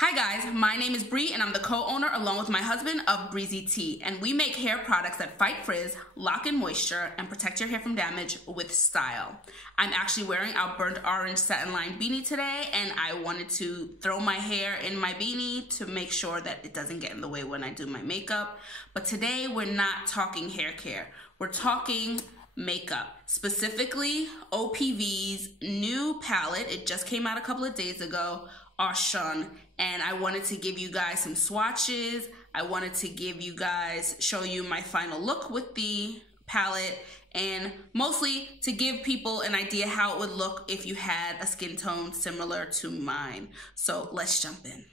Hi guys, my name is Bree and I'm the co-owner along with my husband of Breezy Tea, and we make hair products that fight frizz, lock in moisture, and protect your hair from damage with style. I'm actually wearing our burnt orange satin line beanie today, and I wanted to throw my hair in my beanie to make sure that it doesn't get in the way when I do my makeup. But today we're not talking hair care, we're talking makeup, specifically OPV's new palette. It just came out a couple of days ago, Oshun, and I wanted to give you guys some swatches. I wanted to show you my final look with the palette, and mostly to give people an idea how it would look if you had a skin tone similar to mine. So let's jump in.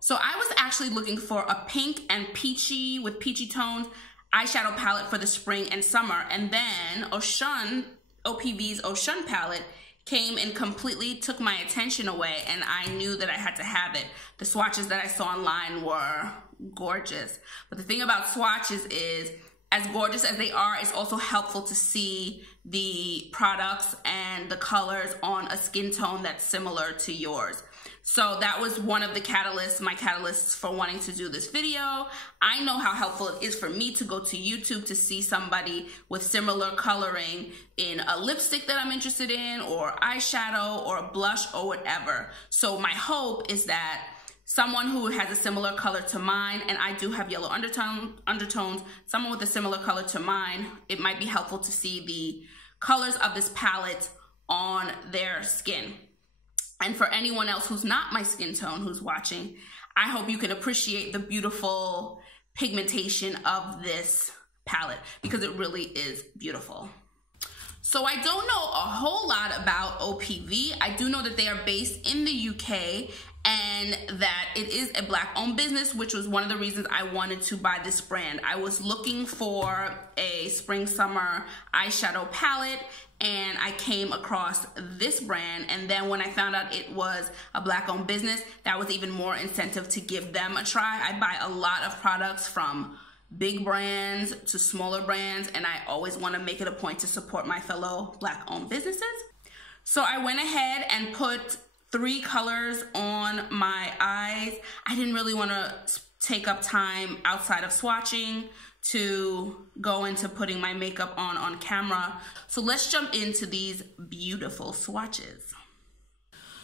So I was actually looking for a pink and peachy with peachy tones eyeshadow palette for the spring and summer, and then OPV's Oshun palette came and completely took my attention away, and I knew that I had to have it. The swatches that I saw online were gorgeous, but the thing about swatches is, as gorgeous as they are, it's also helpful to see the products and the colors on a skin tone that's similar to yours. So that was one of the my catalysts for wanting to do this video. I know how helpful it is for me to go to YouTube to see somebody with similar coloring in a lipstick that I'm interested in, or eyeshadow, or a blush, or whatever. So my hope is that someone who has a similar color to mine, and I do have yellow undertones, someone with a similar color to mine, it might be helpful to see the colors of this palette on their skin. And for anyone else who's not my skin tone who's watching, I hope you can appreciate the beautiful pigmentation of this palette, because it really is beautiful. So I don't know a whole lot about OPV. I do know that they are based in the UK and that it is a Black-owned business, which was one of the reasons I wanted to buy this brand. I was looking for a spring-summer eyeshadow palette, and I came across this brand, and then when I found out it was a Black-owned business, that was even more incentive to give them a try. I buy a lot of products from big brands to smaller brands, and I always want to make it a point to support my fellow Black-owned businesses. So I went ahead and put 3 colors on my eyes. I didn't really want to take up time outside of swatching to go into putting my makeup on camera. So let's jump into these beautiful swatches.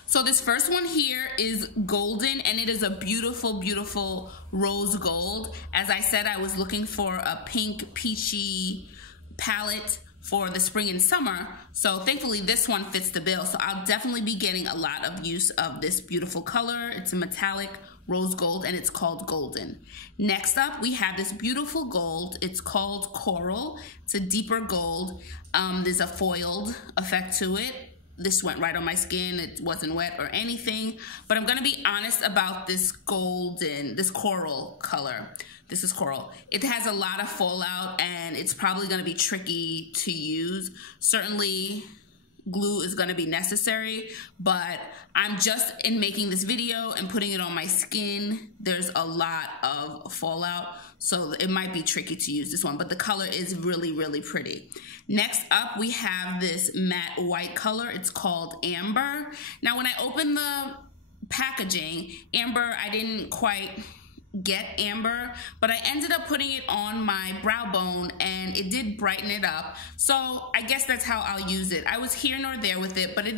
So this first one here is golden, and it is a beautiful, beautiful rose gold. As I said, I was looking for a pink peachy palette for the spring and summer, so thankfully this one fits the bill. So I'll definitely be getting a lot of use of this beautiful color. It's a metallic rose gold, and it's called golden. Next up, we have this beautiful gold. It's called coral. It's a deeper gold. There's a foiled effect to it. This went right on my skin. It wasn't wet or anything, but I'm gonna be honest about this coral color. This is coral. It has a lot of fallout, and it's probably gonna be tricky to use. Certainly, glue is gonna be necessary, but I'm just in making this video and putting it on my skin. There's a lot of fallout, so it might be tricky to use this one, but the color is really, really pretty. Next up, we have this matte white color. It's called Amber. Now, when I opened the packaging, Amber, I didn't quite get amber, but I ended up putting it on my brow bone, and it did brighten it up. So I guess that's how I'll use it. I was here nor there with it, but it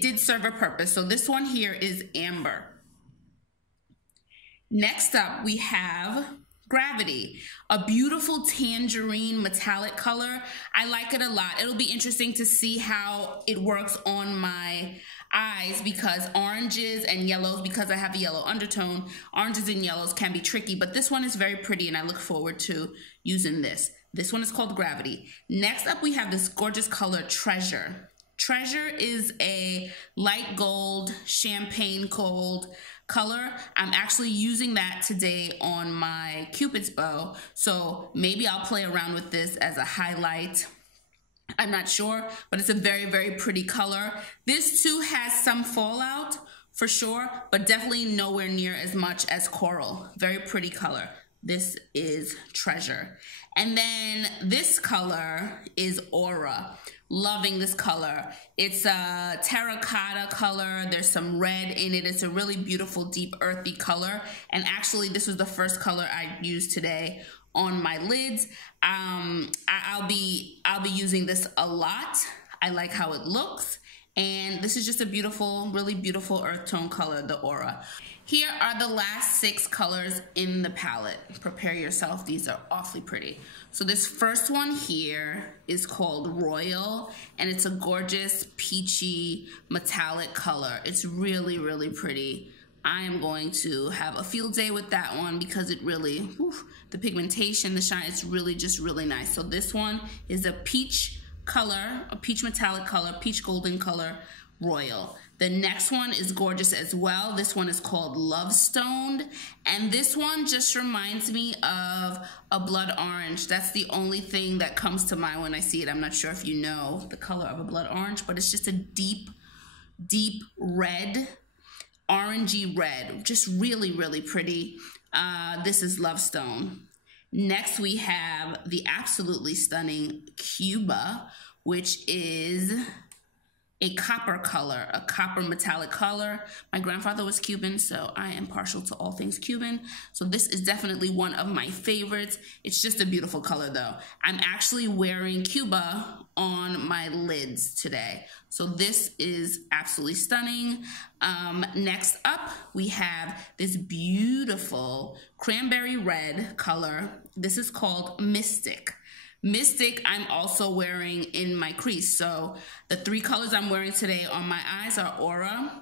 did serve a purpose. So this one here is Amber. Next up, we have Gravity, a beautiful tangerine metallic color. I like it a lot. It'll be interesting to see how it works on my eyes, because oranges and yellows, because I have a yellow undertone, oranges and yellows can be tricky, but this one is very pretty, and I look forward to using this. This one is called Gravity. Next up, we have this gorgeous color, Treasure. Treasure is a light gold, champagne gold color. I'm actually using that today on my Cupid's bow, so maybe I'll play around with this as a highlight. I'm not sure, but it's a very, very pretty color. This too has some fallout for sure, but definitely nowhere near as much as coral. Very pretty color. This is Treasure. And then this color is Aura. Loving this color. It's a terracotta color. There's some red in it. It's a really beautiful, deep, earthy color. And actually, this was the first color I used today on my lids. I'll be using this a lot. I like how it looks. And this is just a beautiful, really beautiful earth tone color, the Aura. Here are the last 6 colors in the palette. Prepare yourself. These are awfully pretty. So this first one here is called Royal, and it's a gorgeous peachy metallic color. It's really, really pretty. I am going to have a field day with that one because it really, whew, the pigmentation, the shine, it's really just really nice. So this one is a peach color, a peach metallic color, peach golden color, Royal. The next one is gorgeous as well. This one is called Love Stoned, and this one just reminds me of a blood orange. That's the only thing that comes to mind when I see it. I'm not sure if you know the color of a blood orange, but it's just a deep, deep red, orangey red, just really, really pretty. This is Love Stone. Next, we have the absolutely stunning Cuba, which is a copper color, a copper metallic color. My grandfather was Cuban, so I am partial to all things Cuban. So this is definitely one of my favorites. It's just a beautiful color though. I'm actually wearing Cuba on my lids today. So this is absolutely stunning. Next up, we have this beautiful cranberry red color. This is called Mystic. Mystic, I'm also wearing in my crease. So the 3 colors I'm wearing today on my eyes are Aura,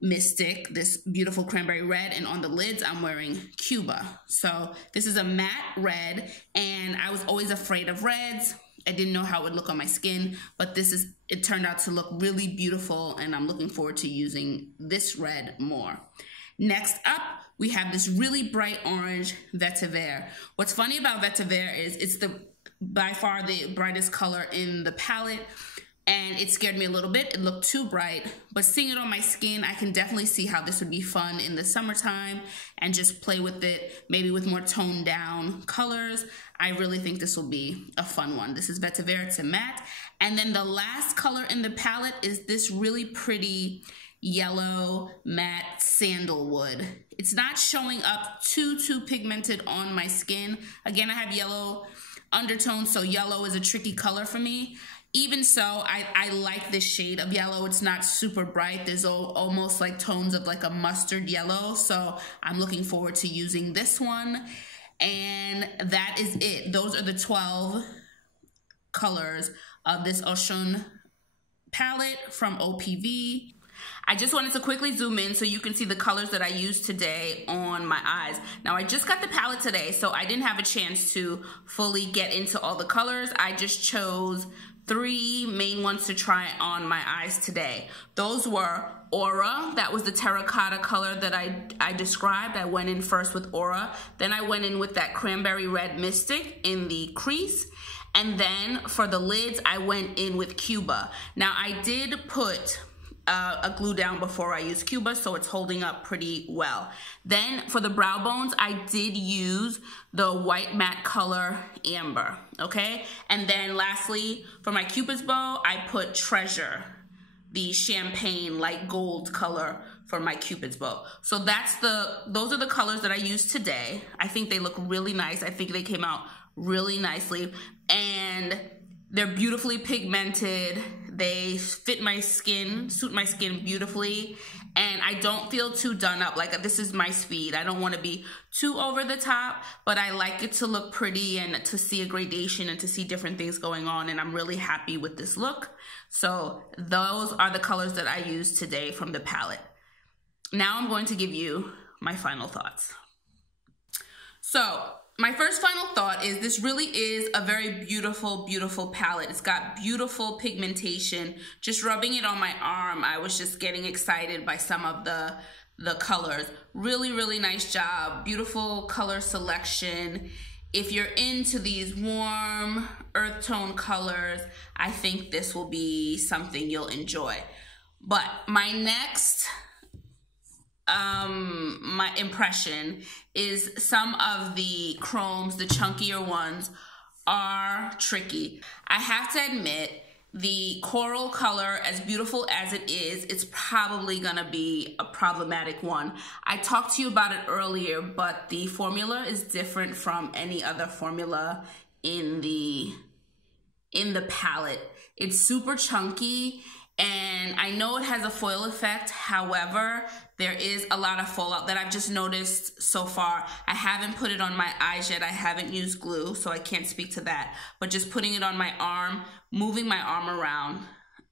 Mystic, this beautiful cranberry red, and on the lids, I'm wearing Cuba. So this is a matte red, and I was always afraid of reds. I didn't know how it would look on my skin, but it turned out to look really beautiful, and I'm looking forward to using this red more. Next up, we have this really bright orange Vetiver. What's funny about Vetiver is it's by far the brightest color in the palette, and it scared me a little bit. It looked too bright, but seeing it on my skin, I can definitely see how this would be fun in the summertime and just play with it, maybe with more toned down colors. I really think this will be a fun one. This is Vetiver, it's a matte. And then the last color in the palette is this really pretty yellow matte sandalwood. It's not showing up too pigmented on my skin. Again, I have yellow undertones, so yellow is a tricky color for me. Even so, I like this shade of yellow. It's not super bright. There's almost like tones of like a mustard yellow, so I'm looking forward to using this one. And that is it. Those are the 12 colors of this Oshun palette from OPV. I just wanted to quickly zoom in so you can see the colors that I used today on my eyes. Now, I just got the palette today, so I didn't have a chance to fully get into all the colors. I just chose 3 main ones to try on my eyes today. Those were Aura, that was the terracotta color that I described. I went in first with Aura. Then I went in with that cranberry red Mystic in the crease. And then for the lids, I went in with Cuba. Now, I did put a glue down before I used Cuba, so it's holding up pretty well. Then for the brow bones, I did use the white matte color Amber, okay? And then lastly, for my Cupid's bow, I put Treasure, the champagne light gold color for my Cupid's bow. So those are the colors that I used today. I think they look really nice. I think they came out really nicely, and they're beautifully pigmented. They fit my skin, suit my skin beautifully, and I don't feel too done up. Like, this is my speed. I don't want to be too over the top, but I like it to look pretty and to see a gradation and to see different things going on, and I'm really happy with this look. So those are the colors that I used today from the palette. Now I'm going to give you my final thoughts. So my first final thought is this really is a very beautiful, beautiful palette. It's got beautiful pigmentation. Just rubbing it on my arm, I was just getting excited by some of the colors. Really, really nice job. Beautiful color selection. If you're into these warm earth tone colors, I think this will be something you'll enjoy. But my next my impression is some of the chromes, the chunkier ones, are tricky. I have to admit, the coral color, as beautiful as it is, it's probably gonna be a problematic one. I talked to you about it earlier, but the formula is different from any other formula in the palette. It's super chunky, and I know it has a foil effect. However, there is a lot of fallout that I've just noticed so far. I haven't put it on my eyes yet. I haven't used glue, so I can't speak to that. But just putting it on my arm, moving my arm around,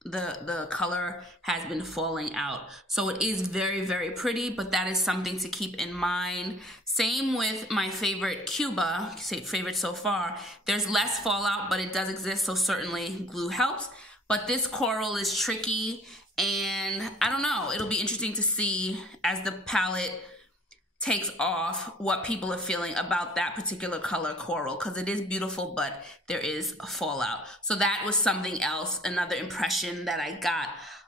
the color has been falling out. So it is very, very pretty, but that is something to keep in mind. Same with my favorite Cuba, favorite so far. There's less fallout, but it does exist, so certainly glue helps. But this coral is tricky, and I don't know, it'll be interesting to see as the palette takes off what people are feeling about that particular color coral, because it is beautiful, but there is a fallout. So that was something else, another impression that I got.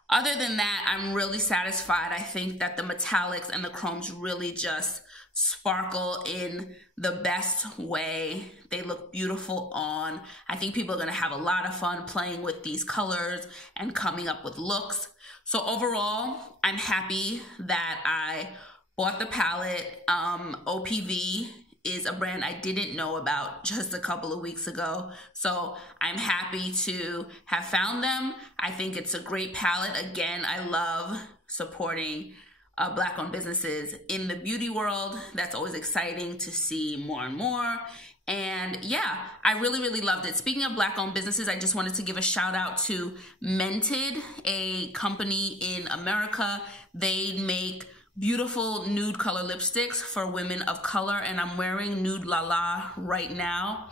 Other than that, I'm really satisfied. I think that the metallics and the chromes really just sparkle in the best way. They look beautiful on. I think people are gonna have a lot of fun playing with these colors and coming up with looks. So overall, I'm happy that I bought the palette. OPV is a brand I didn't know about just a couple of weeks ago. So I'm happy to have found them. I think it's a great palette. Again, I love supporting Black-owned businesses in the beauty world. That's always exciting to see more and more. And yeah, I really, really loved it. Speaking of Black-owned businesses, I just wanted to give a shout out to Mented, a company in America. They make beautiful nude color lipsticks for women of color, and I'm wearing Nude La La right now,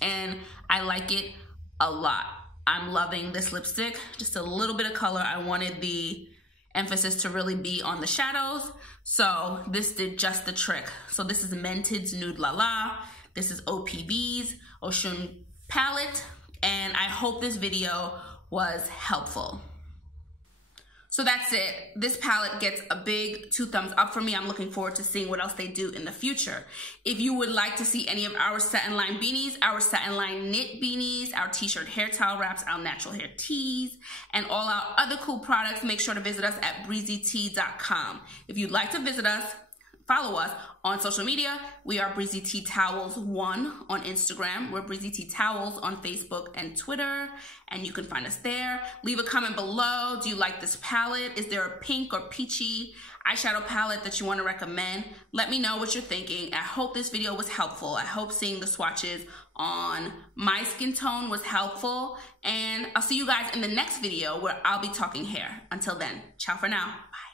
and I like it a lot. I'm loving this lipstick. Just a little bit of color. I wanted the emphasis to really be on the shadows, so this did just the trick. So this is Mented's Nude La La. This is OPV's Oshun palette, and I hope this video was helpful. So that's it. This palette gets a big 2 thumbs up for me. I'm looking forward to seeing what else they do in the future. If you would like to see any of our satin line beanies, our satin line knit beanies, our t-shirt hair towel wraps, our natural hair tees, and all our other cool products, make sure to visit us at breezytea.com. If you'd like to visit us, follow us on social media. We are Breezy Tea Towels 1 on Instagram. We're Breezy Tea Towels on Facebook and Twitter, and you can find us there. Leave a comment below. Do you like this palette? Is there a pink or peachy eyeshadow palette that you want to recommend? Let me know what you're thinking. I hope this video was helpful. I hope seeing the swatches on my skin tone was helpful, and I'll see you guys in the next video where I'll be talking hair. Until then, ciao for now. Bye.